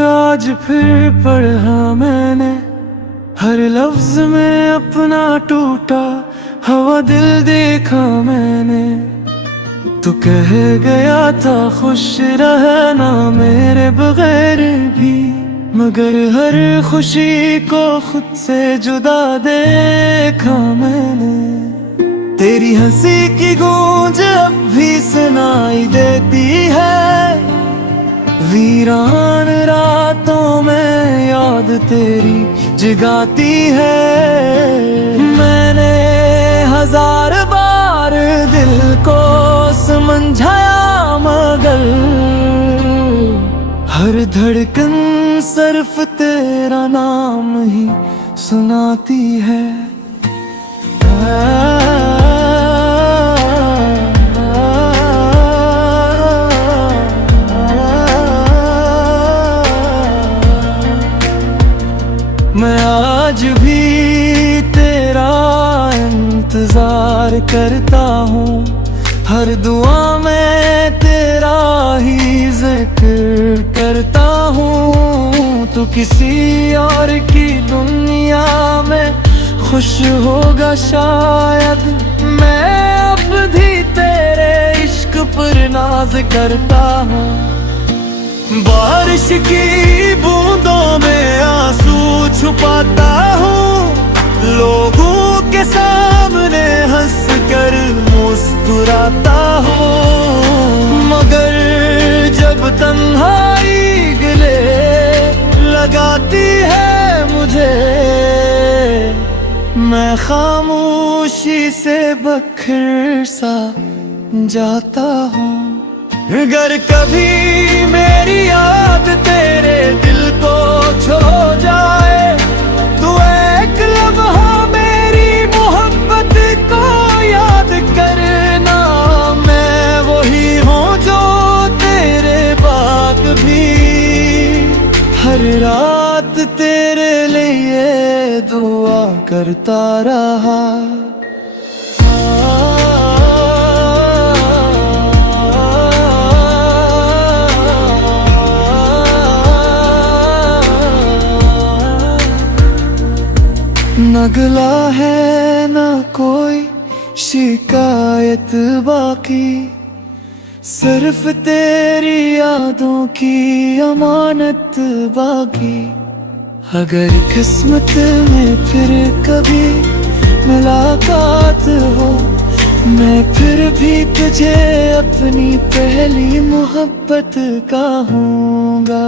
आज फिर पढ़ा मैंने, हर लफ्ज में अपना टूटा हवा दिल देखा मैंने। तू कह गया था खुश रहना मेरे बगैर भी, मगर हर खुशी को खुद से जुदा देखा मैंने। तेरी हंसी की गूंज अब भी सुनाई देती है, वीरान रातों में याद तेरी जगाती है। मैंने हजार बार दिल को समझाया मगर हर धड़कन सिर्फ तेरा नाम ही सुनाती है। मैं आज भी तेरा इंतजार करता हूँ, हर दुआ में तेरा ही जिक्र करता हूँ। तू किसी और की दुनिया में खुश होगा शायद, मैं अब भी तेरे इश्क पर नाज करता हूँ। बारिश की बूंदों में आंसू छुपाता हूँ, लोगों के सामने हंस कर मुस्कुराता हूँ। मगर जब तन्हाई गले लगाती है मुझे, मैं खामोशी से बखर सा जाता हूँ। अगर कभी मेरी याद तेरे दिल को छो जाए, तो एक लम्हा मेरी मोहब्बत को याद करना। मैं वही हूँ जो तेरे बाद भी हर रात तेरे लिए दुआ करता रहा। न गला है न कोई शिकायत बाकी, सिर्फ तेरी यादों की अमानत बाकी। अगर किस्मत में फिर कभी मुलाकात हो, मैं फिर भी तुझे अपनी पहली मोहब्बत कहूँगा।